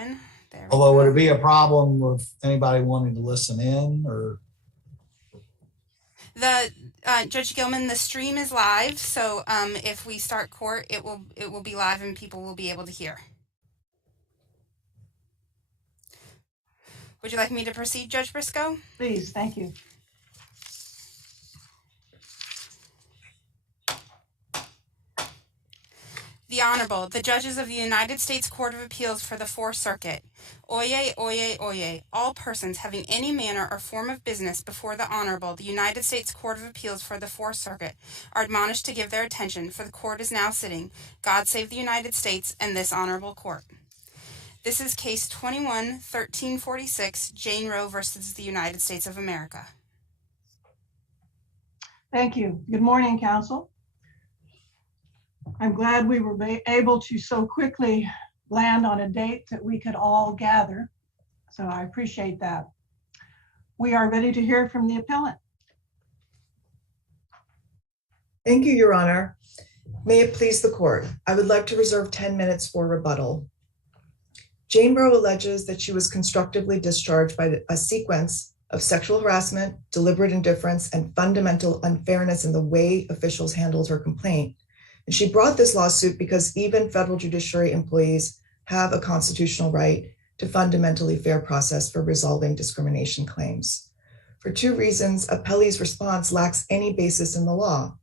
There we Although, go. would it be a problem with anybody wanting to listen in, or? The Judge Gilman, the stream is live, so if we start court, it will be live and people will be able to hear. Would you like me to proceed, Judge Briscoe? Please, thank you. The Honorable, the Judges of the United States Court of Appeals for the Fourth Circuit. Oyez, oyez, oyez. All persons having any manner or form of business before the Honorable, the United States Court of Appeals for the Fourth Circuit, are admonished to give their attention, for the Court is now sitting. God save the United States and this Honorable Court. This is Case 21-1346, Jane Roe versus the United States of America. Thank you. Good morning, counsel. I'm glad we were able to so quickly land on a date that we could all gather. So I appreciate that. We are ready to hear from the appellant. Thank you, Your Honor. May it please the court, I would like to reserve 10 minutes for rebuttal. Jane Roe alleges that she was constructively discharged by a sequence of sexual harassment, deliberate indifference, and fundamental unfairness in the way officials handled her complaint. And she brought this lawsuit because even federal judiciary employees have a constitutional right to fundamentally fair process for resolving discrimination claims. For two reasons, appellee's response lacks any basis in the law.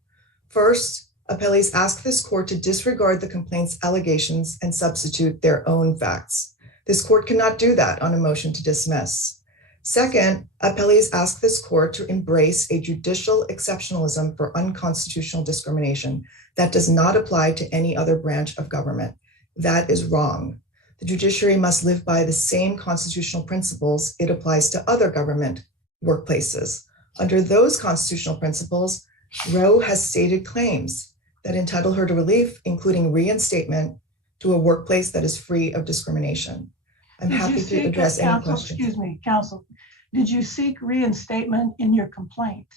First, appellees ask this court to disregard the complaint's allegations and substitute their own facts. This court cannot do that on a motion to dismiss. Second, appellees ask this court to embrace a judicial exceptionalism for unconstitutional discrimination that does not apply to any other branch of government. That is wrong. The judiciary must live by the same constitutional principles it applies to other government workplaces. Under those constitutional principles, Roe has stated claims that entitle her to relief, including reinstatement to a workplace that is free of discrimination. I'm happy to address any questions. Excuse me, counsel. Did you seek reinstatement in your complaint?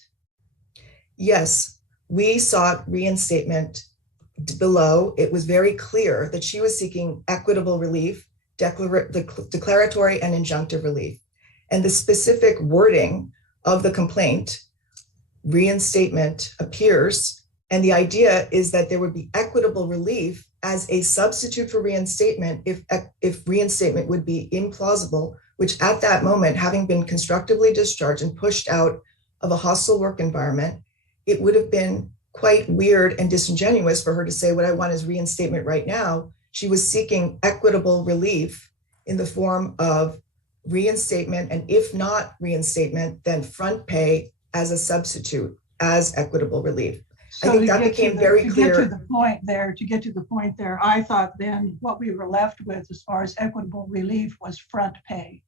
Yes, we sought reinstatement below. It was very clear that she was seeking equitable relief, declaratory and injunctive relief. And the specific wording of the complaint, reinstatement, appears. And the idea is that there would be equitable relief as a substitute for reinstatement if reinstatement would be implausible, which at that moment, having been constructively discharged and pushed out of a hostile work environment, it would have been quite weird and disingenuous for her to say, what I want is reinstatement right now. She was seeking equitable relief in the form of reinstatement, and if not reinstatement, then front pay as a substitute, as equitable relief. So I think that became very clear. To get to the point there, I thought then what we were left with as far as equitable relief was front pay.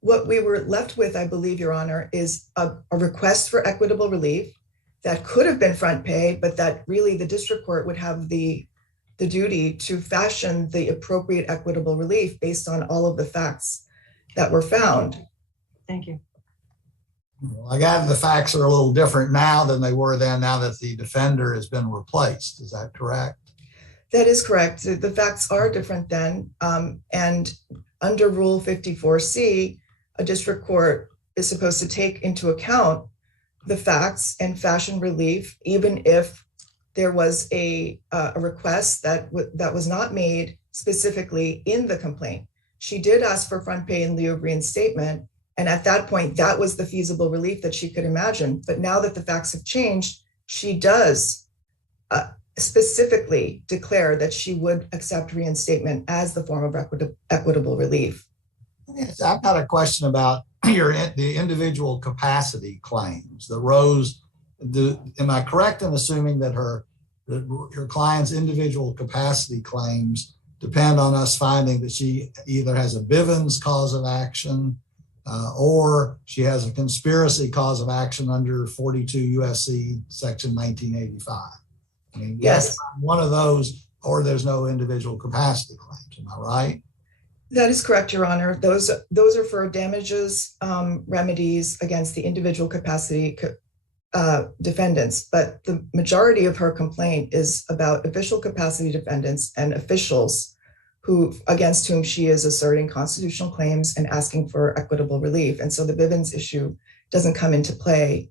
What we were left with, I believe, Your Honor, is a request for equitable relief that could have been front pay, but that really the district court would have the duty to fashion the appropriate equitable relief based on all of the facts that were found. Thank you. I gather the facts are a little different now than they were then, now that the defender has been replaced. Is that correct? That is correct. The facts are different then. And under Rule 54C, a district court is supposed to take into account the facts and fashion relief, even if there was a request that was not made specifically in the complaint. She did ask for front pay in lieu of reinstatement. And at that point, that was the feasible relief that she could imagine. But now that the facts have changed, she does specifically declare that she would accept reinstatement as the form of equitable relief. Yes, I've got a question about the individual capacity claims. The Roe's, am I correct in assuming that your client's individual capacity claims depend on us finding that she either has a Bivens cause of action or she has a conspiracy cause of action under 42 USC section 1985? I mean, yes, one of those, or there's no individual capacity claims. Am I right? That is correct, Your Honor. Those are for damages remedies against the individual capacity defendants, but the majority of her complaint is about official capacity defendants and officials against whom she is asserting constitutional claims and asking for equitable relief. And so the Bivens issue doesn't come into play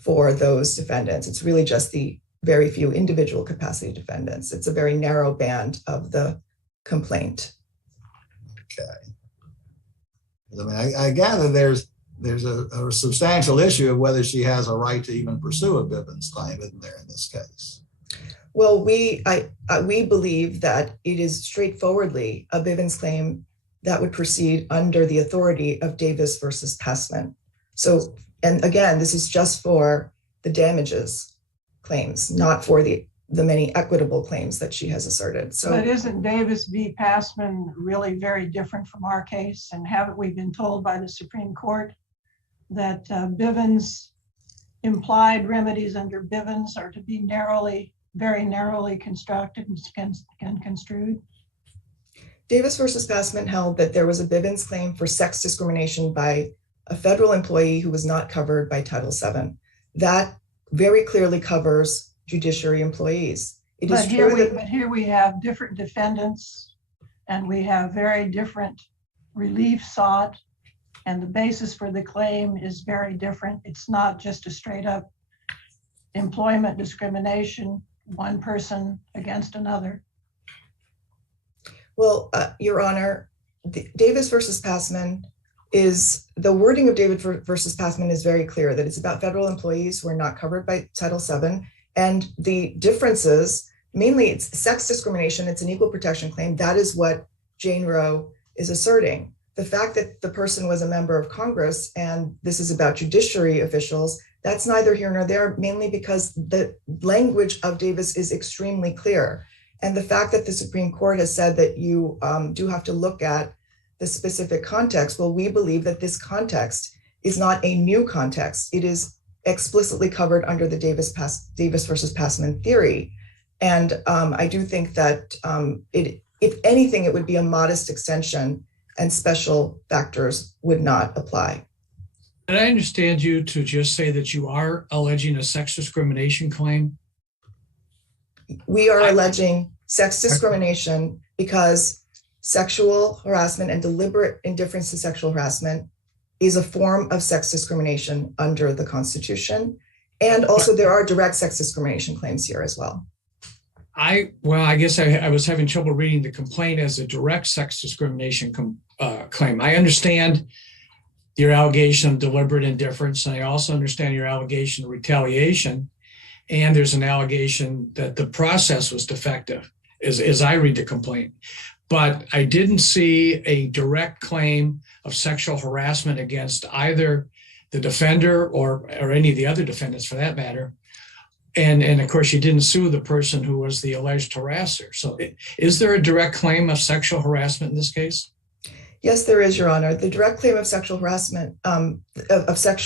for those defendants. It's really just the very few individual capacity defendants. It's a very narrow band of the complaint. Okay. I mean, I gather there's a substantial issue of whether she has a right to even pursue a Bivens claim, isn't there, in this case? Well, we believe that it is straightforwardly a Bivens claim that would proceed under the authority of Davis versus Passman. So, and again, this is just for the damages claims, not for the many equitable claims that she has asserted. So, but isn't Davis v. Passman really very different from our case? And haven't we been told by the Supreme Court that Bivens implied remedies under Bivens are to be very narrowly constructed and construed? Davis versus Passman held that there was a Bivens claim for sex discrimination by a federal employee who was not covered by Title VII. That very clearly covers judiciary employees. But here we have different defendants, and we have very different relief sought, and the basis for the claim is very different. It's not just a straight up employment discrimination, one person against another. Well, Your Honor, Davis versus Passman the wording of Davis versus Passman is very clear that it's about federal employees who are not covered by Title VII. And the differences, mainly it's sex discrimination, it's an equal protection claim. That is what Jane Roe is asserting. The fact that the person was a member of Congress and this is about judiciary officials, that's neither here nor there, mainly because the language of Davis is extremely clear. And the fact that the Supreme Court has said that you do have to look at the specific context, well, we believe that this context is not a new context. It is explicitly covered under the Davis versus Passman theory. And I do think that if anything, it would be a modest extension and special factors would not apply. Did I understand you to just say that you are alleging a sex discrimination claim? We are alleging sex discrimination because sexual harassment and deliberate indifference to sexual harassment is a form of sex discrimination under the Constitution. And also there are direct sex discrimination claims here as well. I guess I was having trouble reading the complaint as a direct sex discrimination claim. I understand your allegation of deliberate indifference, and I also understand your allegation of retaliation. And there's an allegation that the process was defective, as I read the complaint. But I didn't see a direct claim of sexual harassment against either the defender or any of the other defendants for that matter. And of course, you didn't sue the person who was the alleged harasser. So is there a direct claim of sexual harassment in this case? Yes, there is, Your Honor. The direct claim of sexual harassment, of sex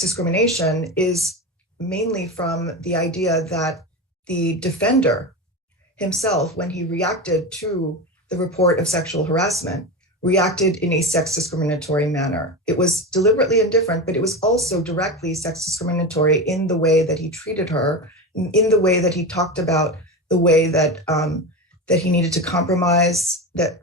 discrimination is mainly from the idea that the defender himself, when he reacted to the report of sexual harassment, reacted in a sex discriminatory manner. It was deliberately indifferent, but it was also directly sex discriminatory in the way that he treated her, in the way that he talked about the way that that he needed to compromise, that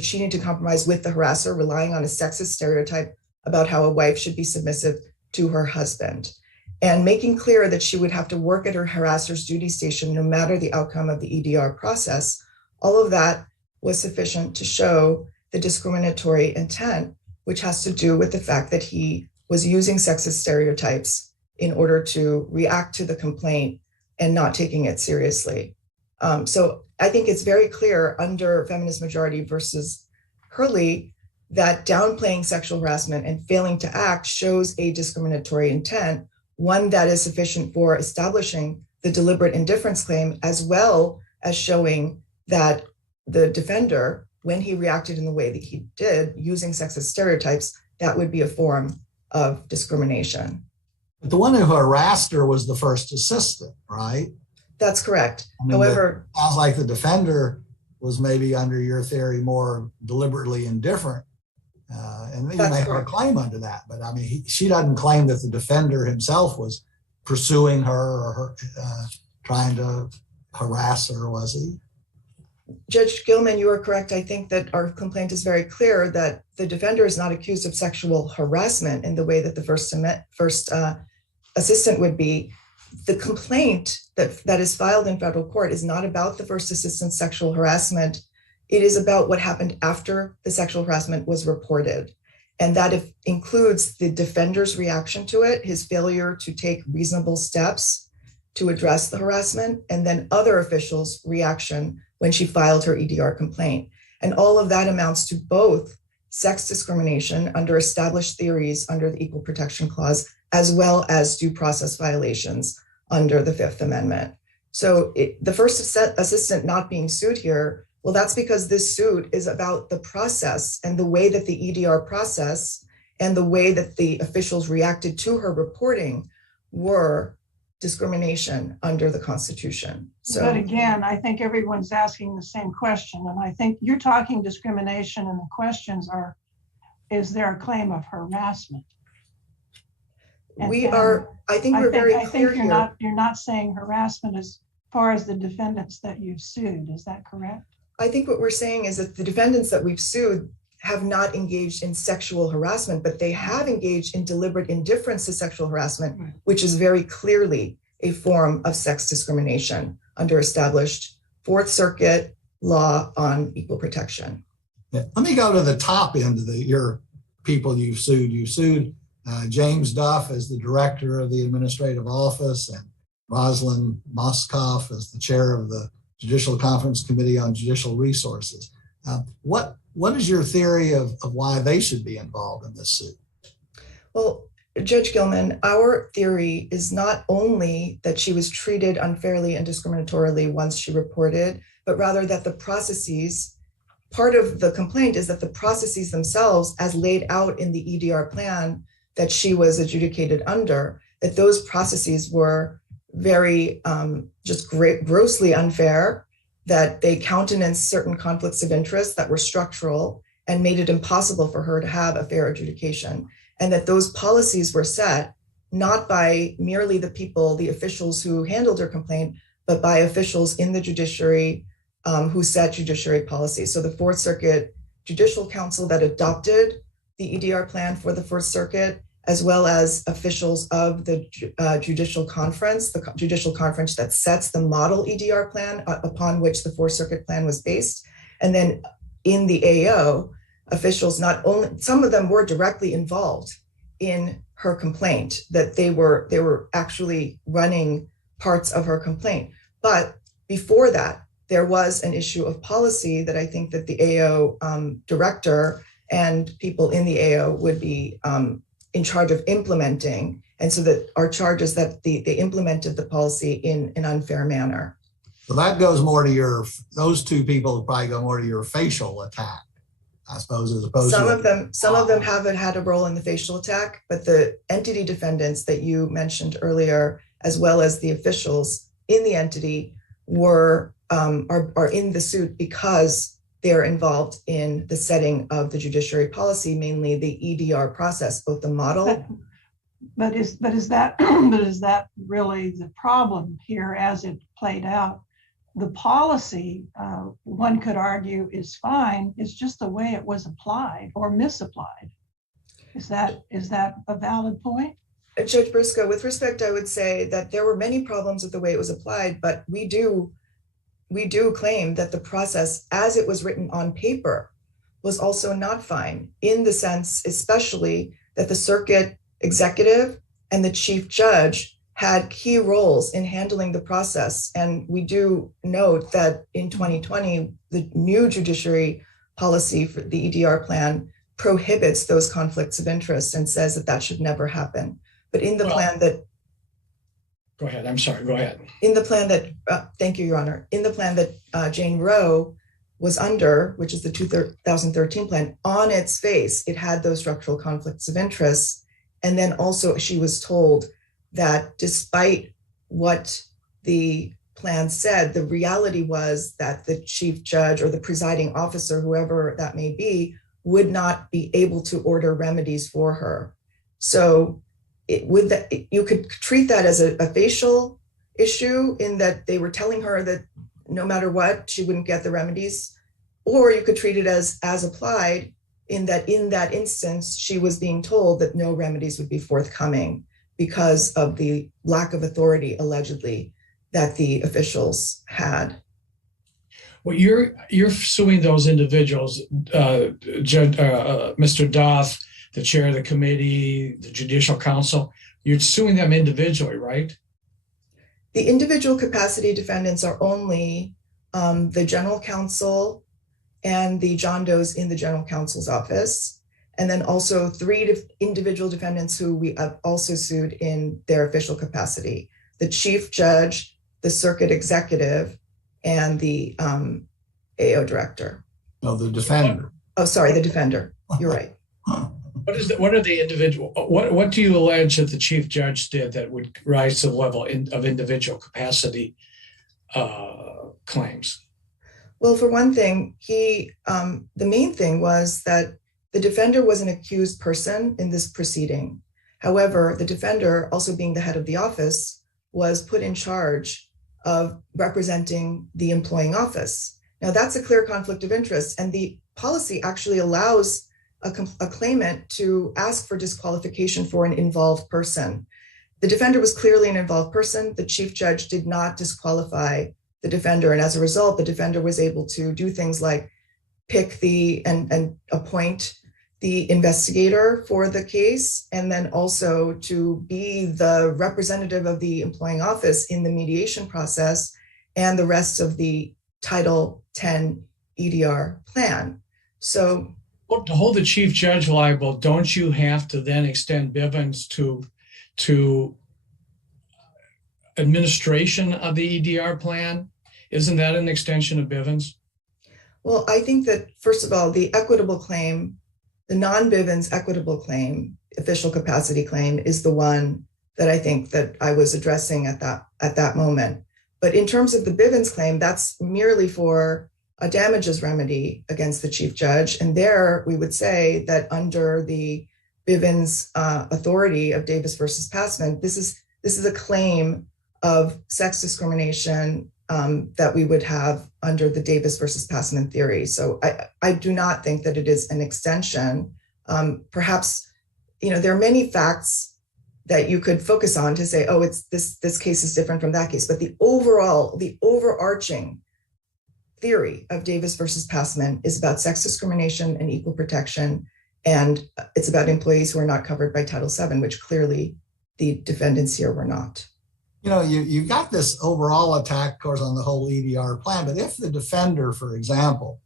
she needed to compromise with the harasser, relying on a sexist stereotype about how a wife should be submissive to her husband, and making clear that she would have to work at her harasser's duty station no matter the outcome of the EDR process. All of that was sufficient to show the discriminatory intent, which has to do with the fact that he was using sexist stereotypes in order to react to the complaint and not taking it seriously. So I think it's very clear under feminist majority versus Hurley that downplaying sexual harassment and failing to act shows a discriminatory intent, one that is sufficient for establishing the deliberate indifference claim, as well as showing that the defender, when he reacted in the way that he did, using sexist stereotypes, that would be a form of discrimination. But the one who harassed her was the first assistant, right? That's correct. I mean, However, it sounds like the defender was maybe, under your theory, more deliberately indifferent. And you may have a claim under that, but I mean, she doesn't claim that the defender himself was pursuing her or trying to harass her, was he? Judge Gilman, you are correct. I think that our complaint is very clear that the defender is not accused of sexual harassment in the way that the first assistant would be. The complaint that is filed in federal court is not about the first assistant's sexual harassment. It is about what happened after the sexual harassment was reported. And that includes the defender's reaction to it, his failure to take reasonable steps to address the harassment, and then other officials' reaction when she filed her EDR complaint. And all of that amounts to both sex discrimination under established theories under the Equal Protection Clause, as well as due process violations under the Fifth Amendment. So the first assistant not being sued here, well, that's because this suit is about the process and the way that the EDR process and the way that the officials reacted to her reporting were discrimination under the Constitution. So, but again, I think everyone's asking the same question. And I think you're talking discrimination and the questions are, is there a claim of harassment? I think we're very clear here. You're not saying harassment as far as the defendants that you've sued. Is that correct? I think what we're saying is that the defendants that we've sued have not engaged in sexual harassment, but they have engaged in deliberate indifference to sexual harassment, which is very clearly a form of sex discrimination under established Fourth Circuit law on equal protection. Yeah. Let me go to the top end of your people you've sued. You sued James Duff as the director of the administrative office and Rosalind Moskoff as the chair of the Judicial Conference Committee on Judicial Resources. What is your theory of why they should be involved in this suit? Well, Judge Gilman, our theory is not only that she was treated unfairly and discriminatorily once she reported, but rather that the processes, part of the complaint is that the processes themselves, as laid out in the EDR plan that she was adjudicated under, that those processes were very grossly unfair, that they countenanced certain conflicts of interest that were structural and made it impossible for her to have a fair adjudication. And that those policies were set not by merely the officials who handled her complaint, but by officials in the judiciary who set judiciary policy. So the Fourth Circuit Judicial Council that adopted the EDR plan for the Fourth Circuit, as well as officials of the Judicial Conference, the Judicial Conference that sets the model EDR plan upon which the Fourth Circuit plan was based. And then in the AO, officials some of them were directly involved in her complaint, that they were actually running parts of her complaint. But before that, there was an issue of policy that I think that the AO director and people in the AO would be in charge of implementing. And so that our charge is that they implemented the policy in an unfair manner. So that goes more to those two people would probably go more to your facial attack, I suppose, as opposed to some of them haven't had a role in the facial attack, but the entity defendants that you mentioned earlier, as well as the officials in the entity, are in the suit because they're involved in the setting of the judiciary policy, mainly the EDR process, both the model. But is that really the problem here as it played out? The policy, one could argue, is fine. It's just the way it was applied or misapplied. Is that a valid point? Judge Briscoe, with respect, I would say that there were many problems with the way it was applied, but we do claim that the process as it was written on paper was also not fine, in the sense, especially that the circuit executive and the chief judge had key roles in handling the process. And we do note that in 2020, the new judiciary policy for the EDR plan prohibits those conflicts of interest and says that should never happen. But in the plan that Go ahead. I'm sorry. Go ahead. In the plan that, thank you, Your Honor. In the plan that Jane Roe was under, which is the 2013 plan, on its face, it had those structural conflicts of interest. And then also she was told that despite what the plan said, the reality was that the chief judge or the presiding officer, whoever that may be, would not be able to order remedies for her. So you could treat that as a facial issue, in that they were telling her that no matter what, she wouldn't get the remedies. Or you could treat it as applied, in that instance, she was being told that no remedies would be forthcoming because of the lack of authority, allegedly, that the officials had. Well, you're suing those individuals, Mr. Doth, the chair of the committee, the judicial council. You're suing them individually, right? The individual capacity defendants are only the general counsel and the John Does in the general counsel's office, and then also 3 individual defendants who we have also sued in their official capacity: the chief judge, the circuit executive, and the AO director. No, the defender. Oh, sorry, the defender. You're right. What are the individual? What do you allege that the chief judge did that would rise to the level of individual capacity claims? Well, for one thing, the main thing was that the defender was an accused person in this proceeding. However, the defender, also being the head of the office, was put in charge of representing the employing office. Now, that's a clear conflict of interest, and the policy actually allows a claimant to ask for disqualification for an involved person. The defender was clearly an involved person. The chief judge did not disqualify the defender, and as a result, the defender was able to do things like pick and appoint the investigator for the case, and then also to be the representative of the employing office in the mediation process and the rest of the Title 10 EDR plan. So, well, to hold the chief judge liable, don't you have to then extend Bivens to administration of the EDR plan? Isn't that an extension of Bivens? Well, I think that, first of all, the equitable claim, the non-Bivens equitable claim, official capacity claim, is the one that I think that I was addressing at that moment. But in terms of the Bivens claim, that's merely for a damages remedy against the chief judge. And there we would say that under the Bivens authority of Davis versus Passman, this is a claim of sex discrimination that we would have under the Davis versus Passman theory. So I do not think that it is an extension. Perhaps, there are many facts that you could focus on to say, oh, it's this case is different from that case. But the overarching theory of Davis versus Passman is about sex discrimination and equal protection. And it's about employees who are not covered by Title VII, which clearly the defendants here were not. You got this overall attack, of course, on the whole EDR plan. But if the defender, for example,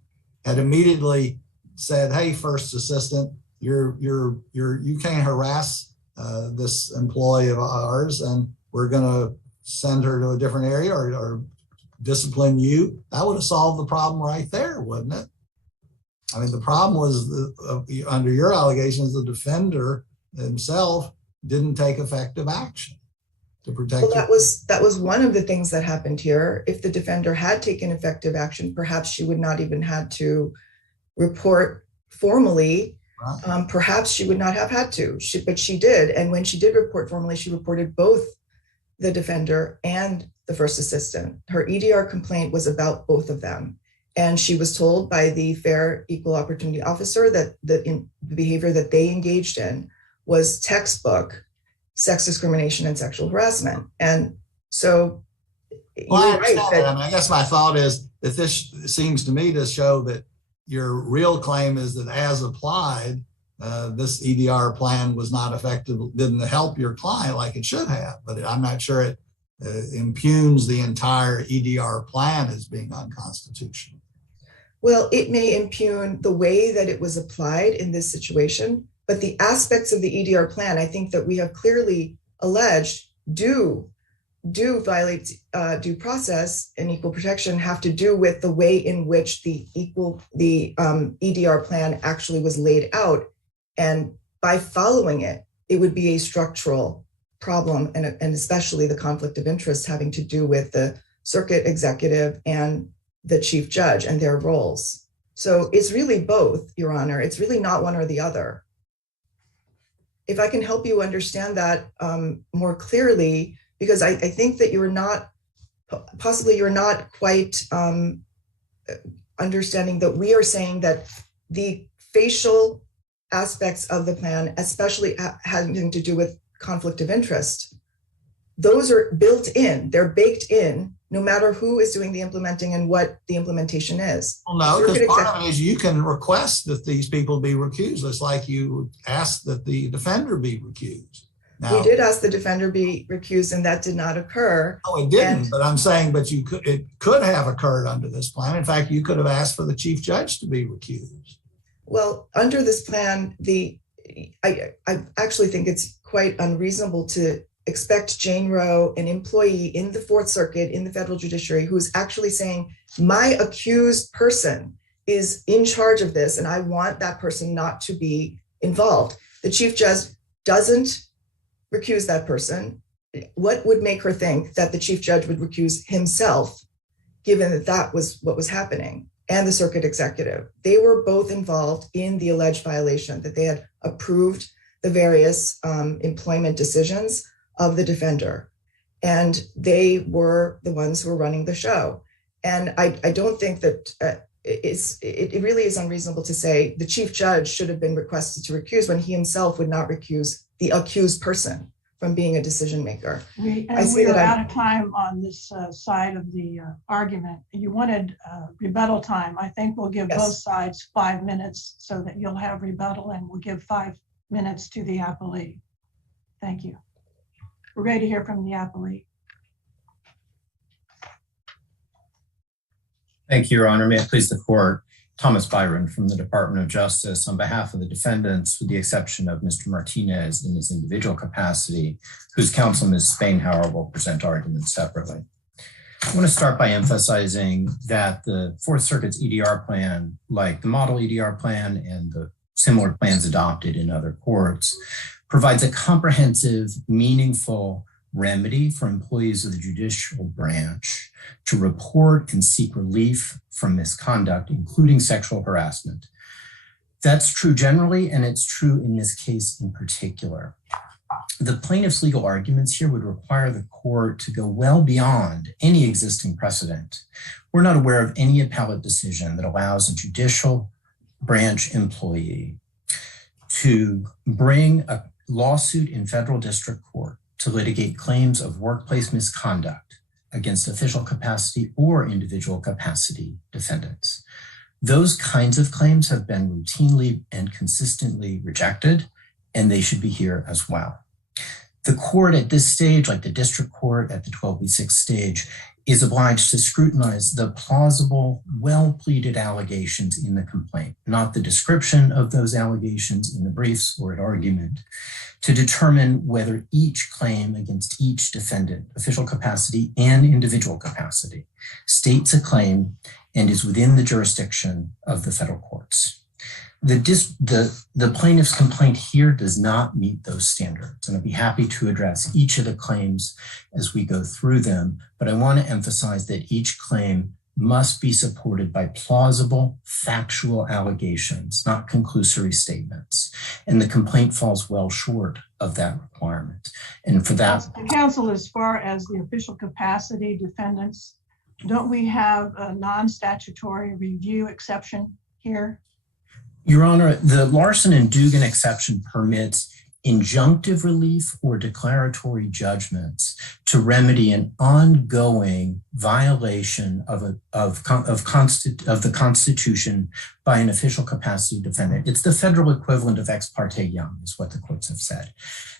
had immediately said, "Hey, first assistant, you can't harass this employee of ours, and we're going to send her to a different area or discipline you," that would have solved the problem right there, wouldn't it? I mean, the problem was under your allegations, the defender himself didn't take effective action to protect. Well, that was one of the things that happened here. If the defender had taken effective action, perhaps she would not even had to report formally. Right. Perhaps she would not have had to, but she did. And when she did report formally, she reported both the defender and the first assistant. Her EDR complaint was about both of them. And she was told by the Fair Equal Opportunity Officer that the behavior that they engaged in was textbook sex discrimination and sexual harassment. And so, well, I guess my thought is that this seems to me to show that your real claim is that as applied, this EDR plan was not effective, didn't help your client like it should have, but I'm not sure it impugns the entire EDR plan as being unconstitutional. Well, it may impugn the way that it was applied in this situation, but the aspects of the EDR plan, I think that we have clearly alleged do violate due process and equal protection, have to do with the way in which the EDR plan actually was laid out. And by following it, it would be a structural problem, and especially the conflict of interest having to do with the circuit executive and the chief judge and their roles. So it's really both, Your Honor. It's really not one or the other. If I can help you understand that more clearly, because I think that you're not possibly you're not quite understanding that we are saying that the facial aspects of the plan, especially having to do with conflict of interest, those are built in, they're baked in, no matter who is doing the implementing and what the implementation is. Well, no, because part of it is you can request that these people be recused. It's like you asked that the defender be recused. Now, we did ask the defender be recused, and that did not occur. Oh, it didn't, but I'm saying, but it could have occurred under this plan. In fact, you could have asked for the chief judge to be recused. Well, under this plan, I actually think it's quite unreasonable to expect Jane Roe, an employee in the Fourth Circuit in the federal judiciary, who's actually saying, my accused person is in charge of this, and I want that person not to be involved. The chief judge doesn't recuse that person. What would make her think that the chief judge would recuse himself, given that that was what was happening? And the circuit executive, they were both involved in the alleged violation, that they had approved the various employment decisions of the defender. And they were the ones who were running the show. And I don't think that it really is unreasonable to say the chief judge should have been requested to recuse when he himself would not recuse the accused person from being a decision maker. We are out of time on this side of the argument. You wanted rebuttal time. I think we'll give both sides 5 minutes so that you'll have rebuttal, and we'll give 5 minutes to the appellee. Thank you. We're ready to hear from the appellee. Thank you, Your Honor. May it please the court. Thomas Byron from the Department of Justice on behalf of the defendants, with the exception of Mr. Martinez in his individual capacity, whose counsel, Ms. Spainhauer, will present arguments separately. I want to start by emphasizing that the Fourth Circuit's EDR plan, like the model EDR plan and the similar plans adopted in other courts, provides a comprehensive, meaningful remedy for employees of the judicial branch to report and seek relief from misconduct, including sexual harassment. That's true generally, and it's true in this case in particular. The plaintiff's legal arguments here would require the court to go well beyond any existing precedent. We're not aware of any appellate decision that allows a judicial branch employee to bring a lawsuit in federal district court to litigate claims of workplace misconduct against official capacity or individual capacity defendants. Those kinds of claims have been routinely and consistently rejected, and they should be here as well. The court at this stage, like the district court at the 12B6 stage, is obliged to scrutinize the plausible, well-pleaded allegations in the complaint, not the description of those allegations in the briefs or at argument, to determine whether each claim against each defendant, official capacity and individual capacity, states a claim and is within the jurisdiction of the federal courts. The plaintiff's complaint here does not meet those standards, and I'd be happy to address each of the claims as we go through them, but I want to emphasize that each claim must be supported by plausible, factual allegations, not conclusory statements, and the complaint falls well short of that requirement. And for that— Counsel, as far as the official capacity defendants, don't we have a non-statutory review exception here? Your Honor, the Larson and Dugan exception permits injunctive relief or declaratory judgments to remedy an ongoing violation of the Constitution by an official capacity defendant. It's the federal equivalent of ex parte Young, is what the courts have said.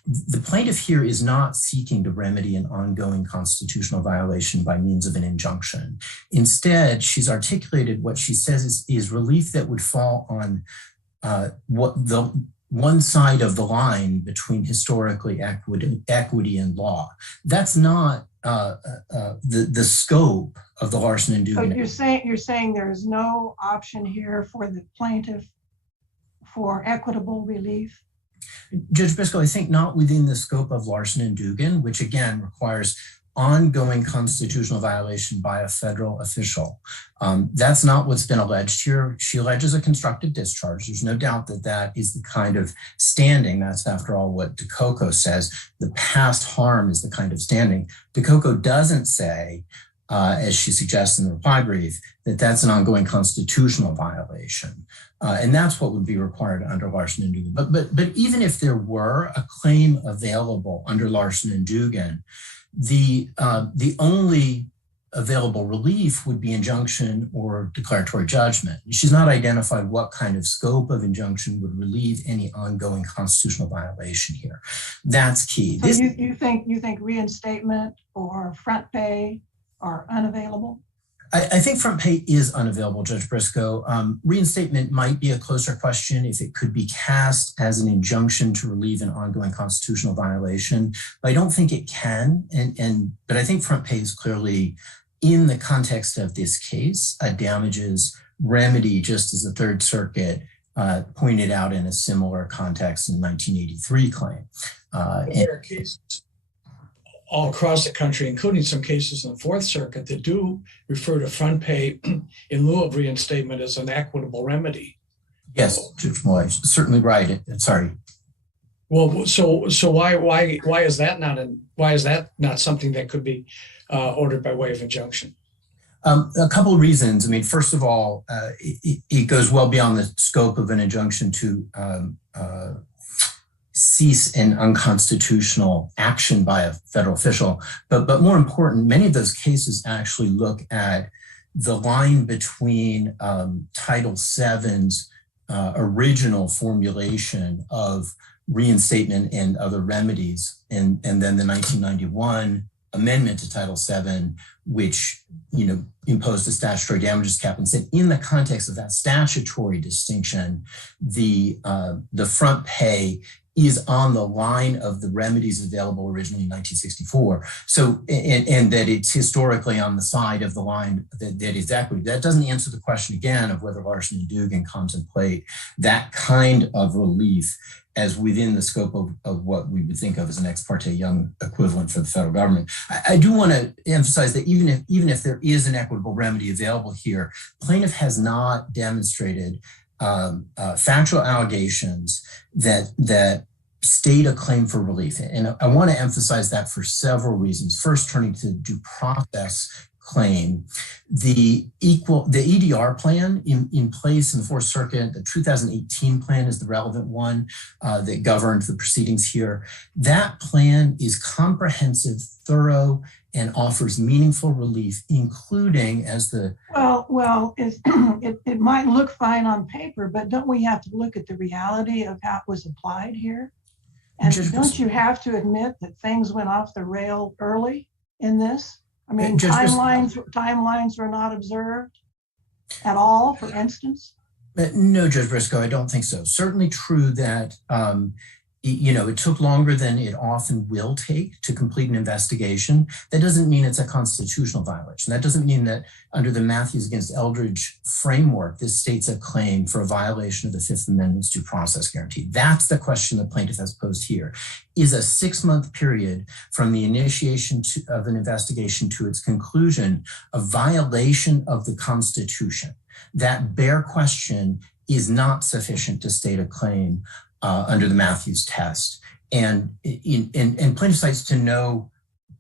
The plaintiff here is not seeking to remedy an ongoing constitutional violation by means of an injunction. Instead, she's articulated what she says is relief that would fall on one side of the line between historically equity and law. That's not the scope of the Larson and Dugan. So you're saying there is no option here for the plaintiff for equitable relief? Judge Briscoe, I think not within the scope of Larson and Dugan, which again requires ongoing constitutional violation by a federal official. That's not what's been alleged here. She alleges a constructive discharge. There's no doubt that that is the kind of standing. That's, after all, what DeCoco says. The past harm is the kind of standing. DeCoco doesn't say as she suggests in the reply brief, that's an ongoing constitutional violation. And that's what would be required under Larson and Dugan. But even if there were a claim available under Larson and Dugan, the only available relief would be injunction or declaratory judgment. She's not identified what kind of scope of injunction would relieve any ongoing constitutional violation here. That's key. So you think reinstatement or front pay are unavailable? I think front pay is unavailable, Judge Briscoe. Reinstatement might be a closer question if it could be cast as an injunction to relieve an ongoing constitutional violation. But I don't think it can. But I think front pay is clearly, in the context of this case, a damages remedy, just as the Third Circuit pointed out in a similar context in the 1983 claim. There are cases all across the country, including some cases in the Fourth Circuit, that do refer to front pay in lieu of reinstatement as an equitable remedy. Yes, Judge Moy, certainly right. Sorry. Well, so why is that not something that could be ordered by way of injunction? A couple of reasons. I mean, first of all, it goes well beyond the scope of an injunction to cease an unconstitutional action by a federal official. But more important, many of those cases actually look at the line between Title VII's original formulation of reinstatement and other remedies, and then the 1991 amendment to Title VII, which imposed a statutory damages cap, and said in the context of that statutory distinction, the front pay is on the line of the remedies available originally in 1964. So, and that it's historically on the side of the line that is equity. That doesn't answer the question again of whether Larson and Dugan contemplate that kind of relief as within the scope of what we would think of as an ex parte Young equivalent for the federal government. I do want to emphasize that even if there is an equitable remedy available here, plaintiff has not demonstrated factual allegations that state a claim for relief. And I want to emphasize that for several reasons. First, turning to due process claim, the EDR plan in place in the Fourth Circuit, the 2018 plan is the relevant one that governed the proceedings here. That plan is comprehensive, thorough, and offers meaningful relief, including as the— Well, it might look fine on paper, but don't we have to look at the reality of how it was applied here? And don't you have to admit that things went off the rail early in this? I mean, timelines were not observed at all, for instance? No, Judge Briscoe, I don't think so. Certainly true that it took longer than it often will take to complete an investigation. That doesn't mean it's a constitutional violation. That doesn't mean that under the Matthews against Eldridge framework, this states a claim for a violation of the Fifth Amendment's due process guarantee. That's the question the plaintiff has posed here. Is a 6-month period from the initiation of an investigation to its conclusion a violation of the Constitution? That bare question is not sufficient to state a claim under the Matthews test. And plaintiff cites to no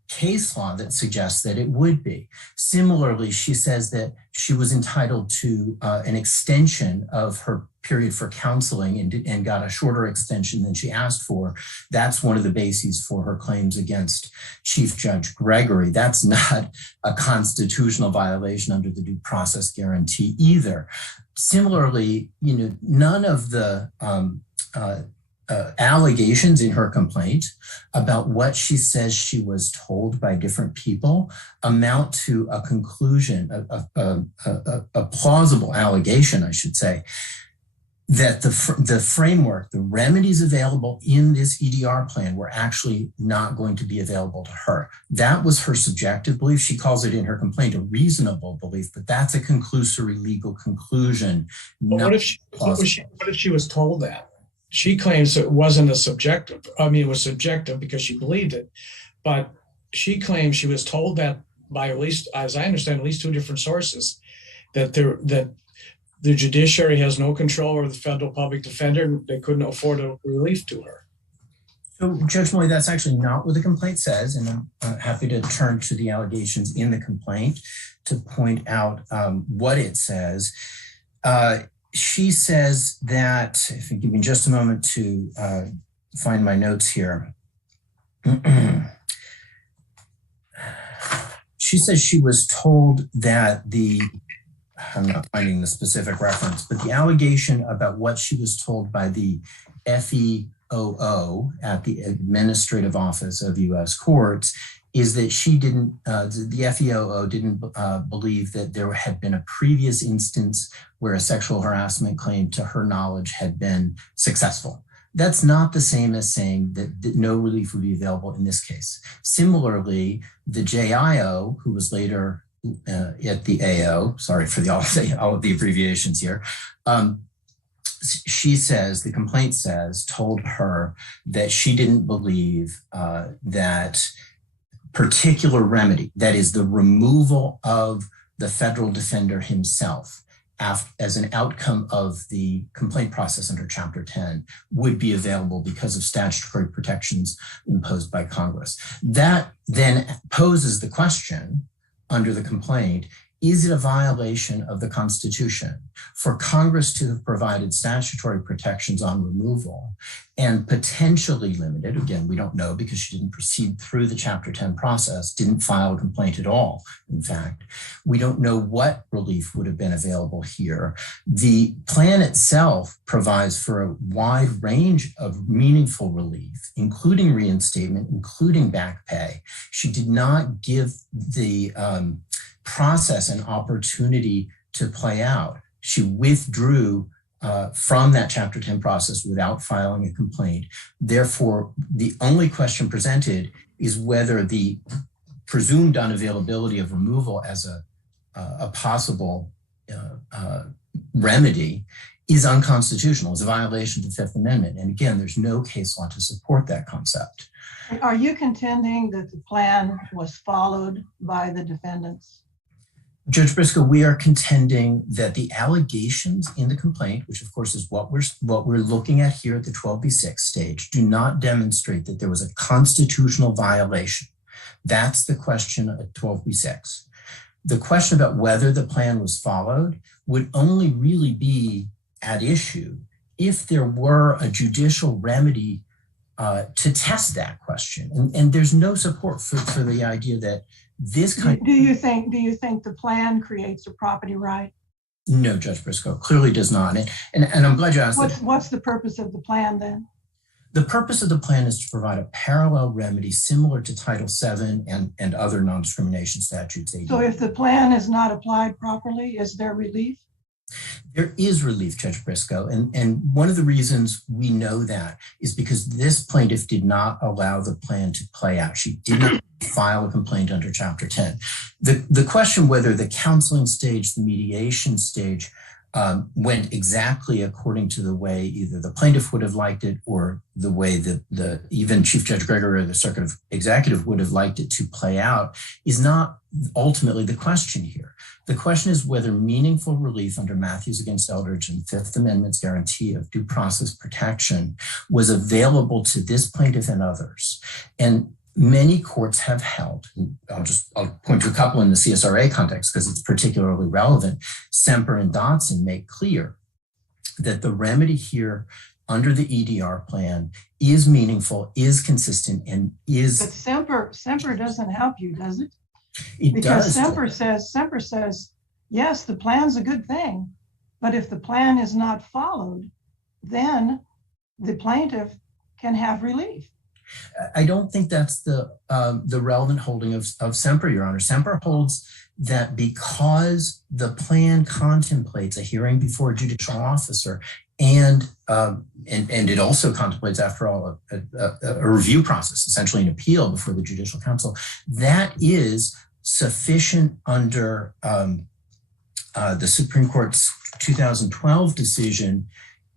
case law that suggests that it would be. Similarly, she says that she was entitled to an extension of her period for counseling and got a shorter extension than she asked for. That's one of the bases for her claims against Chief Judge Gregory. That's not a constitutional violation under the due process guarantee either. Similarly, none of the allegations in her complaint about what she says she was told by different people amount to a conclusion, a plausible allegation, I should say, that the framework, the remedies available in this EDR plan were actually not going to be available to her. That was her subjective belief. She calls it in her complaint a reasonable belief, but that's a conclusory legal conclusion. What if she was told that? She claims it wasn't a subjective. I mean, it was subjective because she believed it, but she claims she was told that by, at least, as I understand, at least 2 different sources, that the judiciary has no control over the federal public defender. They couldn't afford a relief to her. So, Judge Moy, that's actually not what the complaint says, and I'm happy to turn to the allegations in the complaint to point out what it says. She says that, if you give me just a moment to find my notes here. She says she was told that I'm not finding the specific reference, but the allegation about what she was told by the FEOO at the Administrative Office of U.S. Courts is that the FEOO didn't believe that there had been a previous instance where a sexual harassment claim, to her knowledge, had been successful. That's not the same as saying that no relief would be available in this case. Similarly, the JIO, who was later at the AO, sorry for all of the abbreviations here, she says, the complaint says, told her that she didn't believe that particular remedy, that is the removal of the federal defender himself as an outcome of the complaint process under Chapter 10, would be available because of statutory protections imposed by Congress. That then poses the question under the complaint, is it a violation of the Constitution for Congress to have provided statutory protections on removal and potentially limited, again, we don't know because she didn't proceed through the Chapter 10 process, didn't file a complaint at all, in fact. We don't know what relief would have been available here. The plan itself provides for a wide range of meaningful relief, including reinstatement, including back pay. She did not give the process an opportunity to play out. She withdrew from that Chapter 10 process without filing a complaint. Therefore, the only question presented is whether the presumed unavailability of removal as a possible remedy is unconstitutional, is a violation of the Fifth Amendment. And again, there's no case law to support that concept. Are you contending that the plan was followed by the defendants? Judge Briscoe, we are contending that the allegations in the complaint, which of course is what we're looking at here at the 12B6 stage, do not demonstrate that there was a constitutional violation. That's the question at 12B6. The question about whether the plan was followed would only really be at issue if there were a judicial remedy to test that question. And there's no support for the idea that this kind do you think the plan creates a property right? No, Judge Briscoe, clearly does not. And I'm glad you asked that. What's the purpose of the plan then? The purpose of the plan is to provide a parallel remedy similar to Title VII and other non-discrimination statutes. So if the plan is not applied properly, is there relief? There is relief, Judge Briscoe. And one of the reasons we know that is because this plaintiff did not allow the plan to play out. She did not file a complaint under Chapter 10. The question whether the counseling stage, the mediation stage, went exactly according to the way either the plaintiff would have liked it or the way that even Chief Judge Gregory or the Circuit of Executive would have liked it to play out is not ultimately the question here. The question is whether meaningful relief under Matthews against Eldridge and Fifth Amendment's guarantee of due process protection was available to this plaintiff and others. And many courts have held, and I'll point to a couple in the CSRA context because it's particularly relevant. Semper and Dotson make clear that the remedy here under the EDR plan is meaningful, is consistent, and is. But Semper doesn't help you, does it? Because Semper says, yes, the plan's a good thing, but if the plan is not followed, then the plaintiff can have relief. I don't think that's the relevant holding of Semper, Your Honor. Semper holds that because the plan contemplates a hearing before a judicial officer and it also contemplates, after all, a review process, essentially an appeal before the Judicial Council, that is sufficient under the Supreme Court's 2012 decision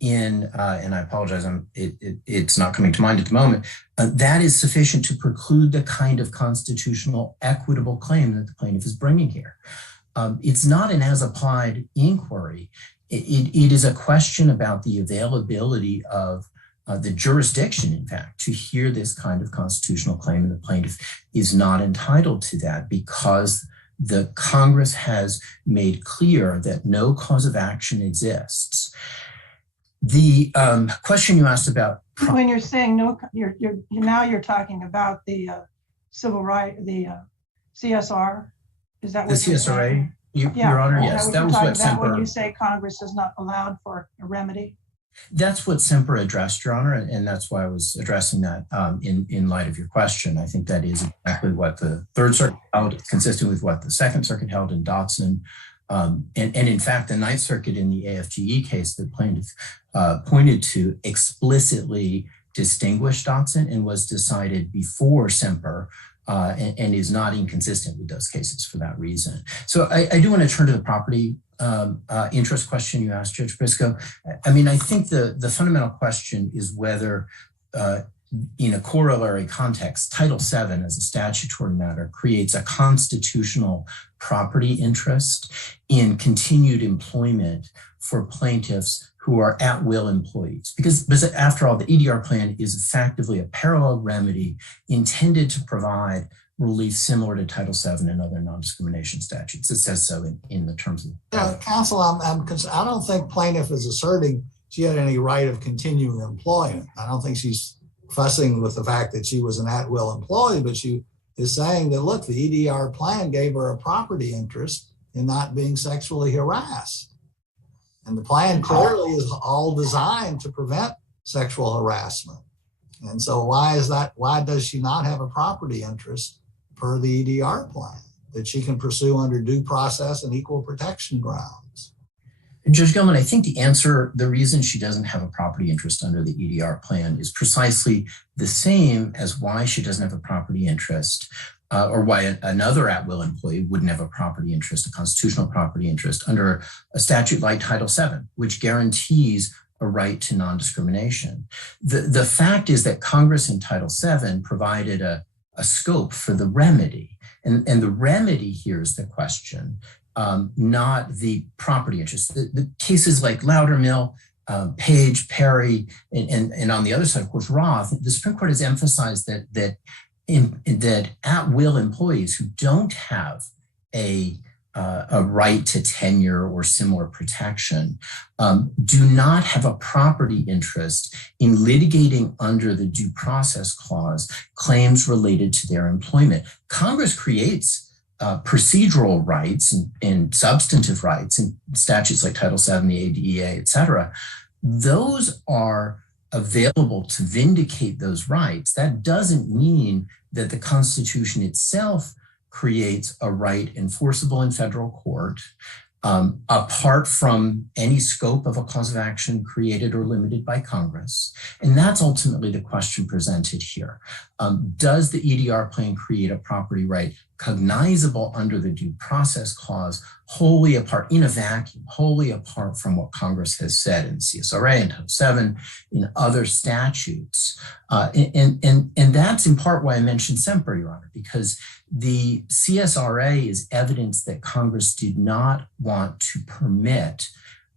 in, and I apologize, it's not coming to mind at the moment, that is sufficient to preclude the kind of constitutional equitable claim that the plaintiff is bringing here. It's not an as-applied inquiry. It is a question about the availability of the jurisdiction, in fact, to hear this kind of constitutional claim, and the plaintiff is not entitled to that because the Congress has made clear that no cause of action exists. The question you asked about when you're saying no, you're talking about the civil right, the CSR. Is that what the you're CSRA? saying? Your Honor, yes, that was what Semper. When you Semper. say Congress is not allowed for a remedy. That's what Semper addressed, Your Honor, and that's why I was addressing that in light of your question. I think that is exactly what the Third Circuit held, consistent with what the Second Circuit held in Dotson. And in fact, the Ninth Circuit in the AFGE case that plaintiff pointed to explicitly distinguished Dotson and was decided before Semper and is not inconsistent with those cases for that reason. So I do want to turn to the property interest question you asked, Judge Briscoe. I mean, I think the fundamental question is whether in a corollary context, Title VII as a statutory matter creates a constitutional property interest in continued employment for plaintiffs who are at-will employees. Because after all, the EDR plan is effectively a parallel remedy intended to provide relief similar to Title VII and other non-discrimination statutes. It says so in the terms of... Counsel, I don't think plaintiff is asserting she had any right of continuing employment. I don't think she's fussing with the fact that she was an at-will employee, but she is saying that, look, the EDR plan gave her a property interest in not being sexually harassed. And the plan clearly is all designed to prevent sexual harassment. And so why does she not have a property interest per the EDR plan that she can pursue under due process and equal protection grounds? Judge Gilman, I think the reason she doesn't have a property interest under the EDR plan is precisely the same as why she doesn't have a property interest or why another at-will employee wouldn't have a property interest, a constitutional property interest under a statute like Title VII, which guarantees a right to non-discrimination. The fact is that Congress in Title VII provided a scope for the remedy. And the remedy here is the question, not the property interest. The cases like Loudermill, Page, Perry, and on the other side, of course, Roth, the Supreme Court has emphasized that at-will employees who don't have a right to tenure or similar protection do not have a property interest in litigating under the Due Process Clause claims related to their employment. Congress creates procedural rights and substantive rights in statutes like Title VII, the ADEA, et cetera. Those are available to vindicate those rights. That doesn't mean that the Constitution itself creates a right enforceable in federal court apart from any scope of a cause of action created or limited by Congress. And that's ultimately the question presented here. Does the EDR plan create a property right cognizable under the Due Process Clause, wholly apart, in a vacuum, wholly apart from what Congress has said in CSRA and Title VII, in other statutes? And that's in part why I mentioned Semper, Your Honor, because the CSRA is evidence that Congress did not want to permit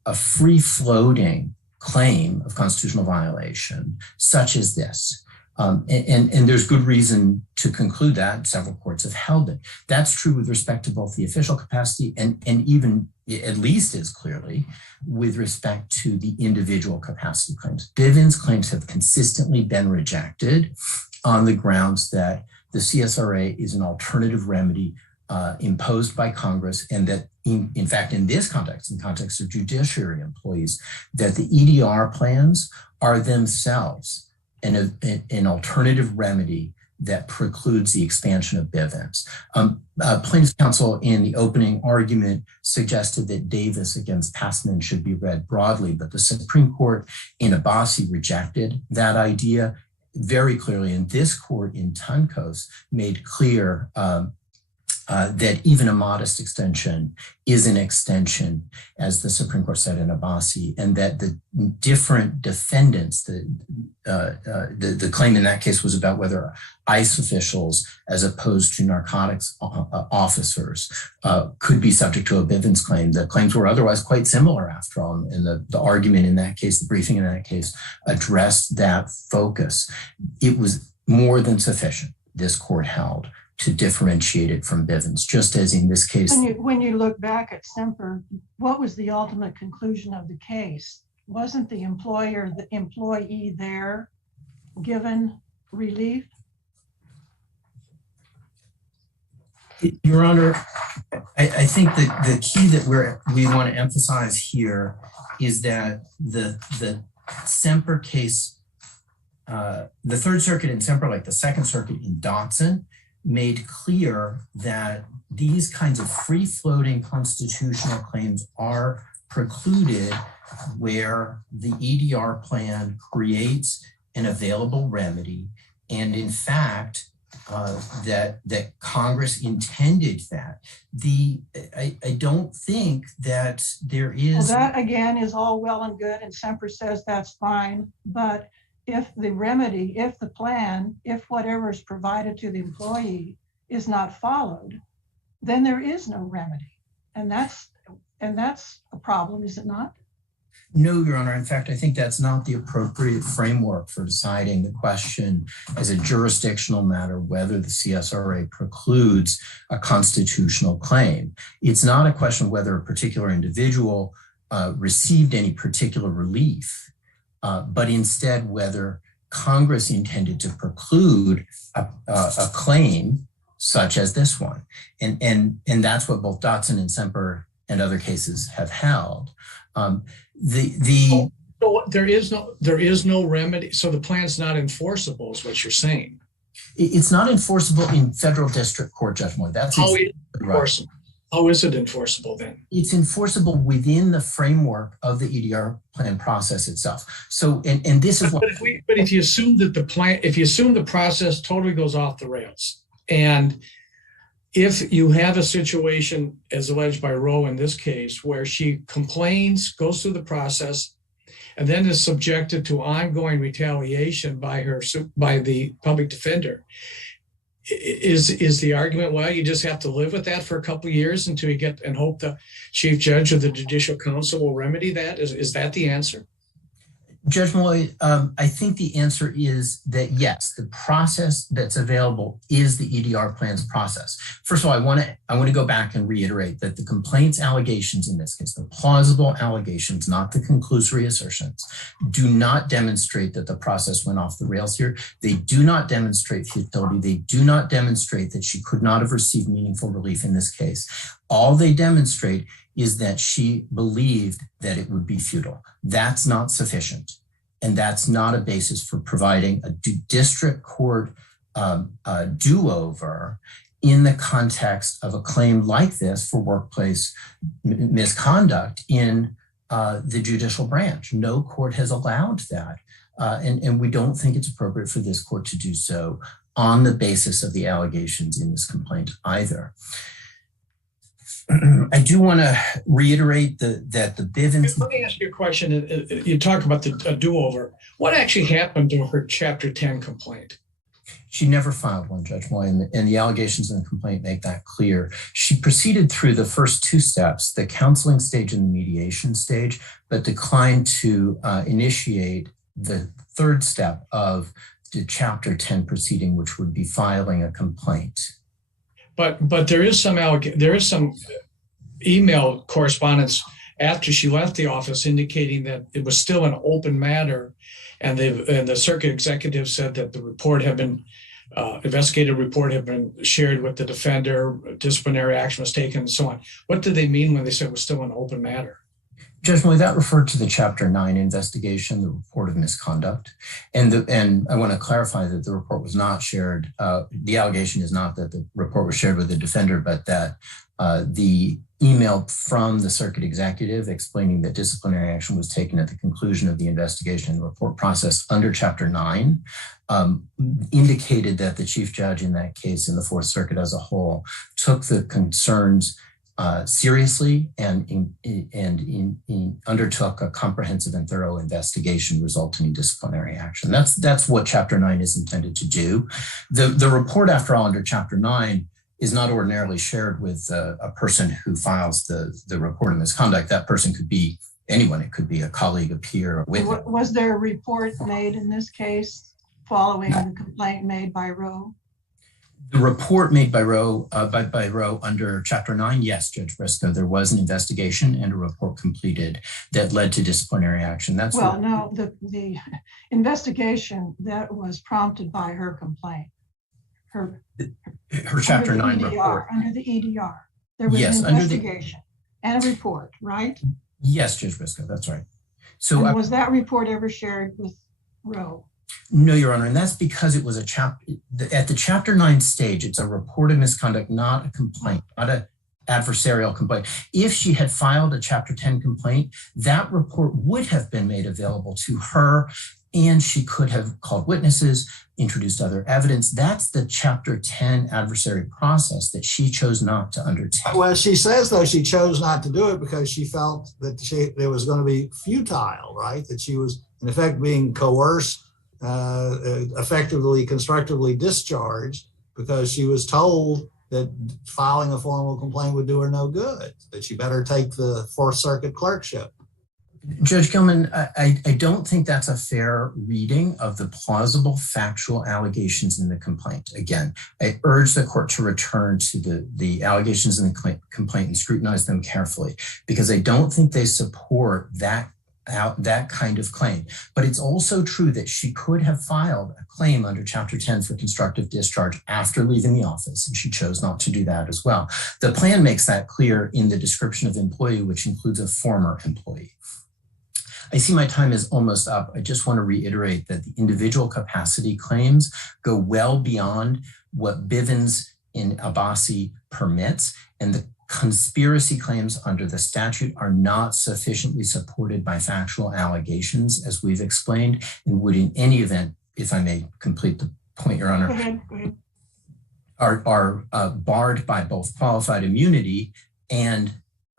a free-floating claim of constitutional violation, such as this. And there's good reason to conclude that. Several courts have held it. That's true with respect to both the official capacity and even at least as clearly with respect to the individual capacity claims. Bivens claims have consistently been rejected on the grounds that the CSRA is an alternative remedy imposed by Congress, and that in fact, in this context, in context of judiciary employees, that the EDR plans are themselves an alternative remedy that precludes the expansion of Bivens. Plaintiff's counsel in the opening argument suggested that Davis against Passman should be read broadly, but the Supreme Court in Abbasi rejected that idea very clearly. And this court in Tunkos made clear that even a modest extension is an extension, as the Supreme Court said in Abbasi, and that the different defendants, the claim in that case was about whether ICE officials, as opposed to narcotics officers, could be subject to a Bivens claim. The claims were otherwise quite similar, after all, and the argument in that case, the briefing in that case, addressed that focus. It was more than sufficient, this court held, to differentiate it from Bivens, just as in this case. When you look back at Semper, what was the ultimate conclusion of the case? Wasn't the employee there given relief? Your Honor, I think that the key that we want to emphasize here is that the Semper case, the Third Circuit in Semper, like the Second Circuit in Dotson, made clear that these kinds of free-floating constitutional claims are precluded where the EDR plan creates an available remedy, and in fact, that Congress intended that. I don't think that there is. Well, that again is all well and good, and Semper says that's fine, but if the remedy, if the plan, if whatever is provided to the employee is not followed, then there is no remedy. And that's a problem, is it not? No, Your Honor. In fact, I think that's not the appropriate framework for deciding the question as a jurisdictional matter, whether the CSRA precludes a constitutional claim. It's not a question of whether a particular individual received any particular relief, but instead whether Congress intended to preclude a claim such as this one. And that's what both Dotson and Semper and other cases have held. So there is no remedy. So the plan's not enforceable, is what you're saying. It's not enforceable in federal district court, Judge Moore. That's how is it enforceable? How is it enforceable then? It's enforceable within the framework of the EDR plan process itself. So, and this is what. But if you assume that the process totally goes off the rails, and if you have a situation, as alleged by Roe in this case, where she complains, goes through the process, and then is subjected to ongoing retaliation by the public defender, is the argument, well, you just have to live with that for a couple of years until you get, and hope the chief judge or the judicial council will remedy that? Is that the answer? Judge Malloy, I think the answer is that yes, the process that's available is the EDR plan's process. First of all, I want to go back and reiterate that the complaints allegations in this case, the plausible allegations, not the conclusory assertions, do not demonstrate that the process went off the rails here. They do not demonstrate futility. They do not demonstrate that she could not have received meaningful relief in this case. All they demonstrate is that she believed that it would be futile. That's not sufficient. And that's not a basis for providing a district court do-over in the context of a claim like this for workplace misconduct in the judicial branch. No court has allowed that. And we don't think it's appropriate for this court to do so on the basis of the allegations in this complaint either. I do want to reiterate that the Bivens. Let me ask you a question. You talk about a do-over. What actually happened to her Chapter 10 complaint? She never filed one, Judge Moy, and the allegations in the complaint make that clear. She proceeded through the first two steps, the counseling stage and the mediation stage, but declined to initiate the third step of the Chapter 10 proceeding, which would be filing a complaint. But there is some email correspondence after she left the office indicating that it was still an open matter, and the circuit executive said that the report had been investigative report had been shared with the defender, disciplinary action was taken, and so on. What did they mean when they said it was still an open matter? Judge Moy, that referred to the Chapter 9 investigation, the report of misconduct. And I want to clarify that the report was not shared. The allegation is not that the report was shared with the defender, but that the email from the circuit executive explaining that disciplinary action was taken at the conclusion of the investigation and report process under Chapter 9 indicated that the chief judge in that case in the Fourth Circuit as a whole took the concerns seriously and undertook a comprehensive and thorough investigation resulting in disciplinary action. That's what Chapter 9 is intended to do. The report, after all, under Chapter 9 is not ordinarily shared with a person who files the report of misconduct. That person could be anyone. It could be a colleague, a peer, a witness. Was there a report made in this case following the complaint made by Roe? The report made by Roe under Chapter 9, yes, Judge Briscoe, there was an investigation and a report completed that led to disciplinary action. That's the investigation that was prompted by her complaint. Her Chapter 9 report. Under the EDR. There was an investigation and a report, right? Yes, Judge Briscoe, that's right. So was that report ever shared with Roe? No, Your Honor, and that's because it was at the Chapter 9 stage, it's a report of misconduct, not a complaint, not an adversarial complaint. If she had filed a Chapter 10 complaint, that report would have been made available to her, and she could have called witnesses, introduced other evidence. That's the Chapter 10 adversary process that she chose not to undertake. Well, she says, though, she chose not to do it because she felt that it was going to be futile, right? That she was, in effect, being coerced, effectively, constructively discharged because she was told that filing a formal complaint would do her no good, that she better take the Fourth Circuit clerkship. Judge Gilman, I don't think that's a fair reading of the plausible factual allegations in the complaint. Again, I urge the court to return to the allegations in the complaint and scrutinize them carefully, because I don't think they support that kind of claim. But it's also true that she could have filed a claim under Chapter 10 for constructive discharge after leaving the office, and she chose not to do that as well. The plan makes that clear in the description of employee, which includes a former employee. I see my time is almost up. I just want to reiterate that the individual capacity claims go well beyond what Bivens in Abbasi permits, and the conspiracy claims under the statute are not sufficiently supported by factual allegations, as we've explained, and would in any event, if I may complete the point, Your Honor, Go ahead. are barred by both qualified immunity and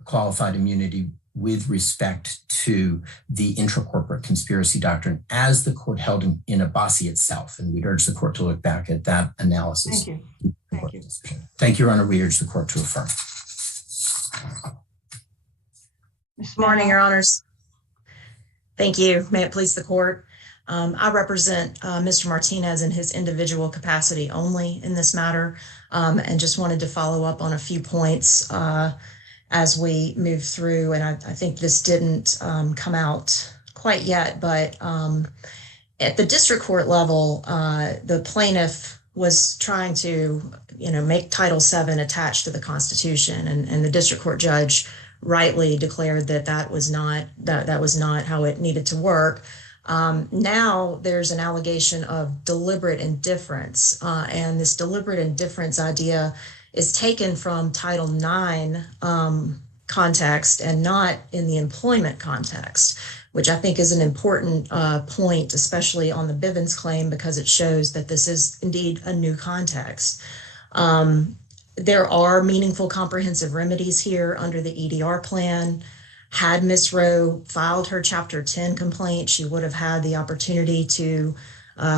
qualified immunity with respect to the intracorporate conspiracy doctrine, as the court held in Abbasi itself. And we'd urge the court to look back at that analysis. Thank you. Thank you. Thank you, Your Honor. We urge the court to affirm. Good morning, Your Honors. Thank you. May it please the court. I represent Mr. Martinez in his individual capacity only in this matter, and just wanted to follow up on a few points as we move through. And I think this didn't come out quite yet, but at the district court level, the plaintiff was trying to, make Title VII attached to the Constitution, and the district court judge rightly declared that was not how it needed to work. Now there's an allegation of deliberate indifference, and this deliberate indifference idea is taken from Title IX context and not in the employment context, which I think is an important point, especially on the Bivens claim, because it shows that this is indeed a new context. There are meaningful comprehensive remedies here under the EDR plan. Had Ms. Rowe filed her Chapter 10 complaint, she would have had the opportunity to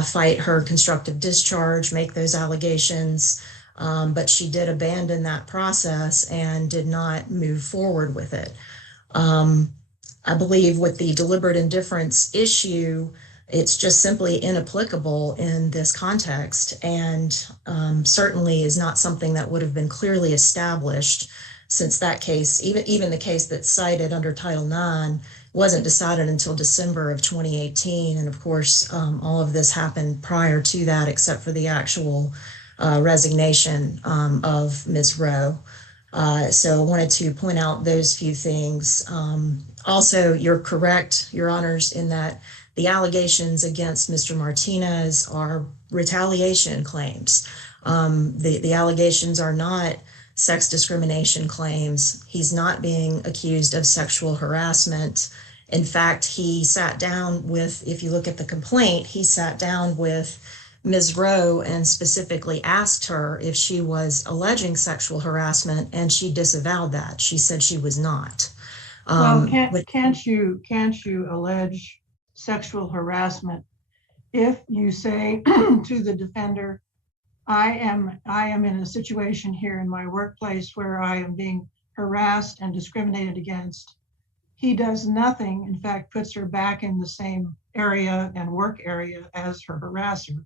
fight her constructive discharge, make those allegations, but she did abandon that process and did not move forward with it. I believe with the deliberate indifference issue, it's just simply inapplicable in this context, and certainly is not something that would have been clearly established, since that case, even the case that's cited under Title IX, wasn't decided until December of 2018. And of course, all of this happened prior to that, except for the actual resignation of Ms. Rowe. So I wanted to point out those few things. Also, you're correct, Your Honors, in that the allegations against Mr. Martinez are retaliation claims. The allegations are not sex discrimination claims. He's not being accused of sexual harassment. In fact, he sat down with, if you look at the complaint, he sat down with Ms. Rowe and specifically asked her if she was alleging sexual harassment, and she disavowed that. She said she was not. Well, can't you allege sexual harassment if you say to the defender, I am in a situation here in my workplace where I am being harassed and discriminated against. He does nothing, in fact, puts her back in the same area and work area as her harasser.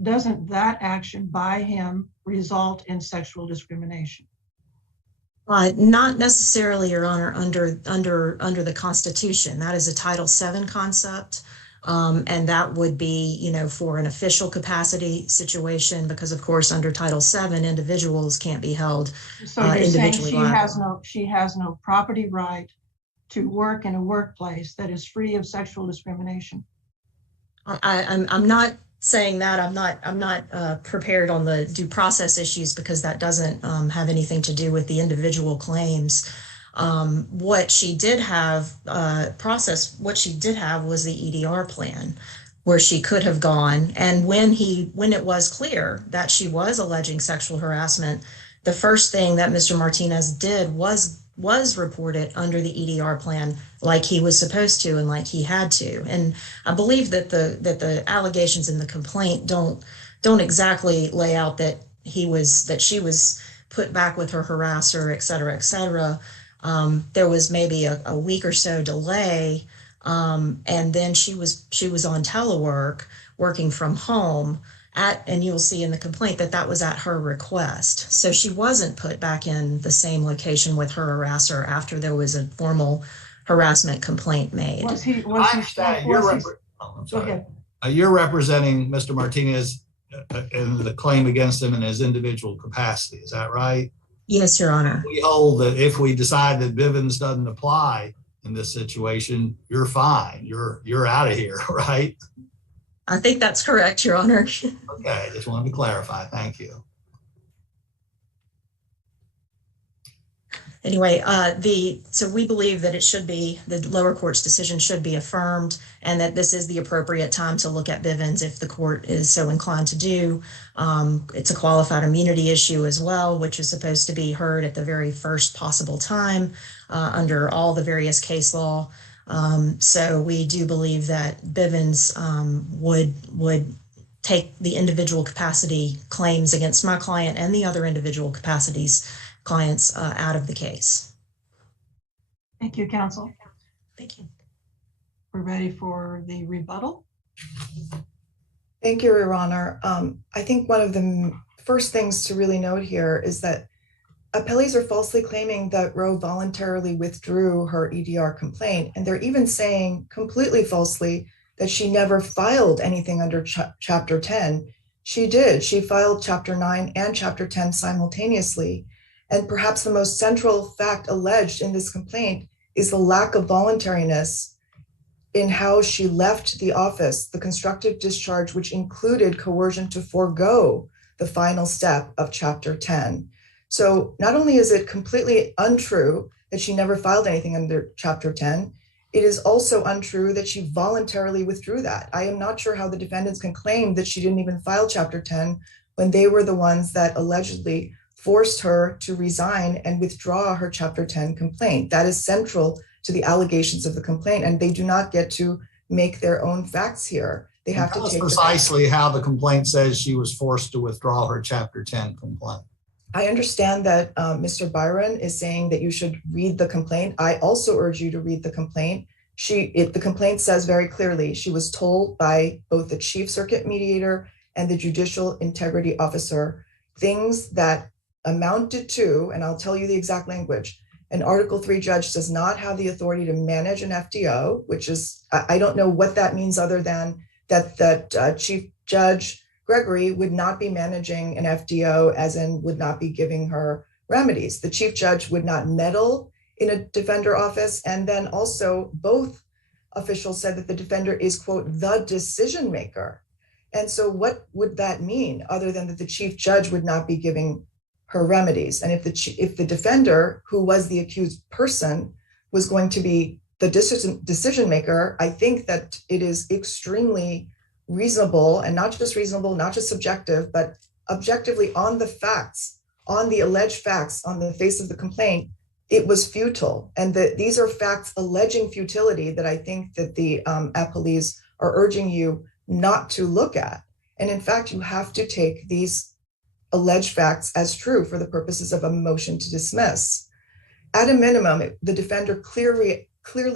Doesn't that action by him result in sexual discrimination? Not necessarily, Your Honor, under the Constitution. That is a Title VII concept. And that would be, for an official capacity situation, because of course, under Title VII, individuals can't be held So you're saying individually liable. she has no property right to work in a workplace that is free of sexual discrimination? I'm not saying that. I'm not prepared on the due process issues, because that doesn't have anything to do with the individual claims. What she did have was the EDR plan, where she could have gone. And when it was clear that she was alleging sexual harassment, the first thing that Mr. Martinez did was report it under the EDR plan, like he was supposed to and like he had to. And I believe that the allegations in the complaint don't exactly lay out that she was put back with her harasser, et cetera, et cetera. There was maybe a week or so delay, and then she was on telework, working from home and you'll see in the complaint that was at her request. So she wasn't put back in the same location with her harasser after there was a formal harassment complaint made. You're representing Mr. Martinez in the claim against him in his individual capacity. Is that right? Yes, Your Honor. We hold that if we decide that Bivens doesn't apply in this situation, you're fine. You're out of here, right? I think that's correct, Your Honor. Okay, just wanted to clarify. Thank you. Anyway, so we believe that the lower court's decision should be affirmed, and that this is the appropriate time to look at Bivens if the court is so inclined to do. It's a qualified immunity issue as well, which is supposed to be heard at the very first possible time under all the various case law. So we do believe that Bivens would take the individual capacity claims against my client and the other individual clients out of the case. Thank you, counsel. Thank you. We're ready for the rebuttal. Thank you, Your Honor. I think one of the first things to really note here is that appellees are falsely claiming that Rowe voluntarily withdrew her EDR complaint, and they're even saying completely falsely that she never filed anything under Chapter 10. She did. She filed Chapter 9 and Chapter 10 simultaneously. And perhaps the most central fact alleged in this complaint is the lack of voluntariness in how she left the office, the constructive discharge, which included coercion to forego the final step of Chapter 10. So not only is it completely untrue that she never filed anything under Chapter 10, it is also untrue that she voluntarily withdrew that. I am not sure how the defendants can claim that she didn't even file Chapter 10 when they were the ones that allegedly forced her to resign and withdraw her Chapter 10 complaint. That is central to the allegations of the complaint, and they do not get to make their own facts here. They have to take precisely how the complaint says she was forced to withdraw her Chapter 10 complaint. I understand that Mr. Byron is saying that you should read the complaint. I also urge you to read the complaint. The complaint says very clearly she was told by both the Chief Circuit Mediator and the Judicial Integrity Officer things that amounted to, and I'll tell you the exact language, an Article 3 judge does not have the authority to manage an FDO, which is, I don't know what that means other than that Chief Judge Gregory would not be managing an FDO, as in would not be giving her remedies. The chief judge would not meddle in a defender office. And then also both officials said that the defender is, quote, the decision maker. And so what would that mean other than that the chief judge would not be giving her remedies? And if the defender, who was the accused person, was going to be the decision maker, I think that it is extremely reasonable, and not just reasonable, not just subjective, but objectively on the facts, on the alleged facts, on the face of the complaint, it was futile. And that these are facts alleging futility that I think that the appellees are urging you not to look at. And in fact, you have to take these alleged facts as true for the purposes of a motion to dismiss. At a minimum, the defender clearly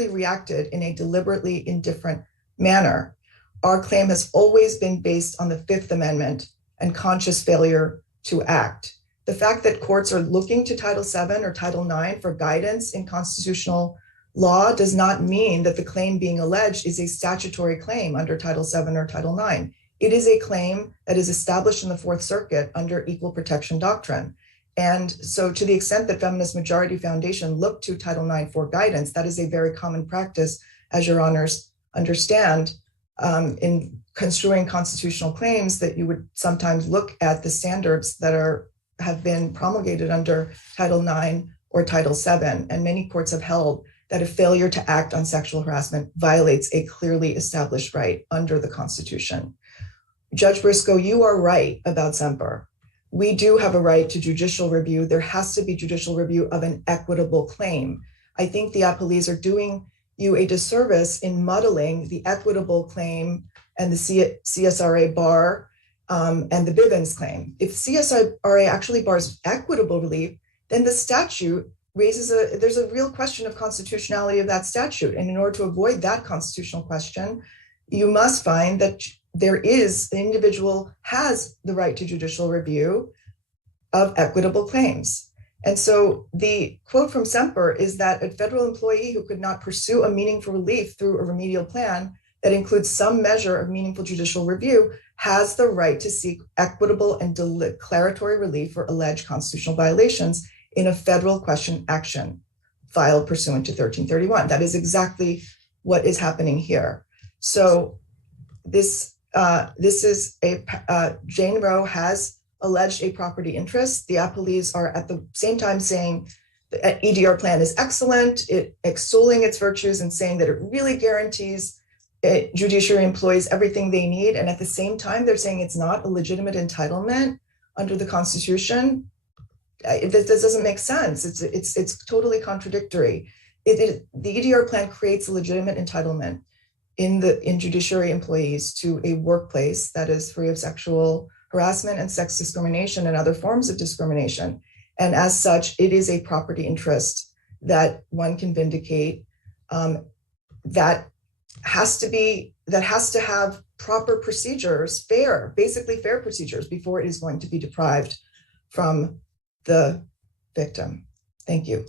reacted in a deliberately indifferent manner. Our claim has always been based on the Fifth Amendment and conscious failure to act. The fact that courts are looking to Title VII or Title IX for guidance in constitutional law does not mean that the claim being alleged is a statutory claim under Title VII or Title IX. It is a claim that is established in the Fourth Circuit under equal protection doctrine. And so to the extent that Feminist Majority Foundation looked to Title IX for guidance, that is a very common practice, as your honors understand, in construing constitutional claims, that you would sometimes look at the standards that have been promulgated under Title IX or Title VII. And many courts have held that a failure to act on sexual harassment violates a clearly established right under the Constitution. Judge Briscoe, you are right about Semper. We do have a right to judicial review. There has to be judicial review of an equitable claim. I think the appellees are doing you a disservice in muddling the equitable claim and the CSRA bar and the Bivens claim. If CSRA actually bars equitable relief, then the statute there's a real question of constitutionality of that statute. And in order to avoid that constitutional question, you must find that the individual has the right to judicial review of equitable claims. And so the quote from Semper is that a federal employee who could not pursue a meaningful relief through a remedial plan that includes some measure of meaningful judicial review has the right to seek equitable and declaratory relief for alleged constitutional violations in a federal question action filed pursuant to 1331. That is exactly what is happening here. So this is Jane Roe has alleged a property interest. The appellees are at the same time saying the EDR plan is excellent, extolling its virtues and saying that it really guarantees judiciary employees everything they need. And at the same time, they're saying it's not a legitimate entitlement under the Constitution. This doesn't make sense. It's totally contradictory. The EDR plan creates a legitimate entitlement in judiciary employees to a workplace that is free of sexual harassment and sex discrimination and other forms of discrimination. And as such, it is a property interest that one can vindicate that has to have proper procedures, basically fair procedures before it is going to be deprived from the victim. Thank you.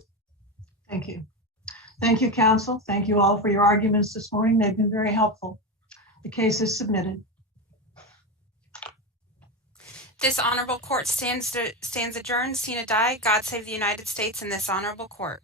Thank you. Thank you, counsel. Thank you all for your arguments this morning. They've been very helpful. The case is submitted. This honorable court stands adjourned. Sine die. God save the United States and this honorable court.